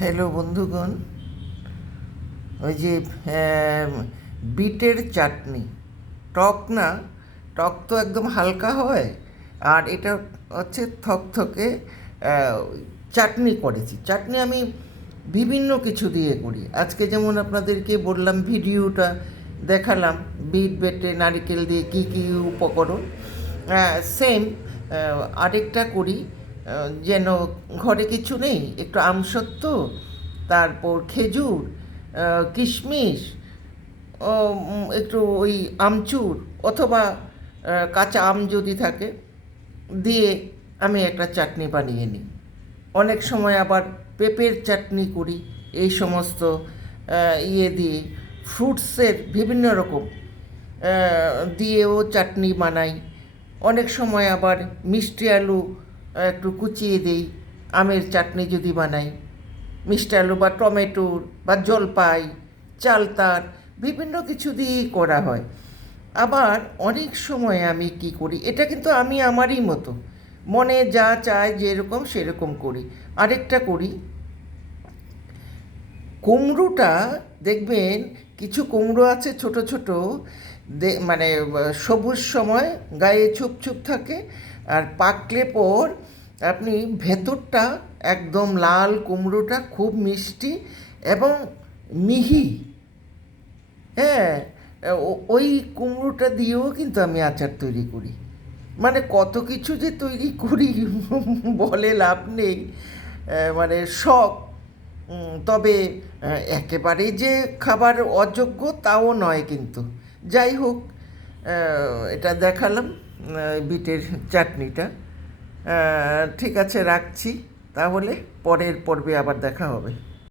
Hello বন্ধুগণ, ওই যে বিটের চাটনি, টক না, টক তো একদম হালকা হয়, আর এটা হচ্ছে থকথকে চাটনি করেছি। চাটনি আমি বিভিন্ন কিছু দিয়ে করি। আজকে যেমন আপনাদেরকে বললাম, ভিডিওটা দেখালাম, বিট বেটে নারকেল দিয়ে কী কী উপকরণ। সেম আরেকটা করি, যেন ঘরে কিছু নেই, একটু আমসত্ত্ব, তারপর খেজুর, কিশমিশ, একটু ওই আমচুর অথবা কাঁচা আম যদি থাকে দিয়ে আমি একটা চাটনি বানিয়ে নিই। অনেক সময় আবার পেঁপের চাটনি করি এই সমস্ত ইয়ে দিয়ে, ফ্রুটসের বিভিন্ন রকম দিয়েও চাটনি বানাই। অনেক সময় আবার মিষ্টি আলু একটু কুচিয়ে দিই, আমের চাটনি যদি বানাই, মিষ্টি আলু বা টমেটোর বা জলপাই, চালতার, বিভিন্ন কিছু দিয়েই করা হয়। আবার অনেক সময় আমি কি করি, এটা কিন্তু আমি আমারই মতো মনে যা চায় যেরকম সেরকম করি। আরেকটা করি, কুমড়োটা দেখবেন, কিছু কুমড়ো আছে ছোট ছোট, মানে সবুজ সময় গায়ে ছুপ ছুপ থাকে, আর পাকলে পর আপনি ভেতরটা একদম লাল, কুমড়োটা খুব মিষ্টি এবং মিহি। হ্যাঁ, ওই কুমড়োটা দিয়েও কিন্তু আমি আচার তৈরি করি। মানে কত কিছু যে তৈরি করি বলে লাভ নেই, মানে শখ। তবে একেবারেই যে খাবার অযোগ্য তাও নয় কিন্তু। যাই হোক, এটা দেখালাম বিটের চাটনিটা। ঠিক আছে, রাখছি তাহলে, পরের পর্বে আবার দেখা হবে।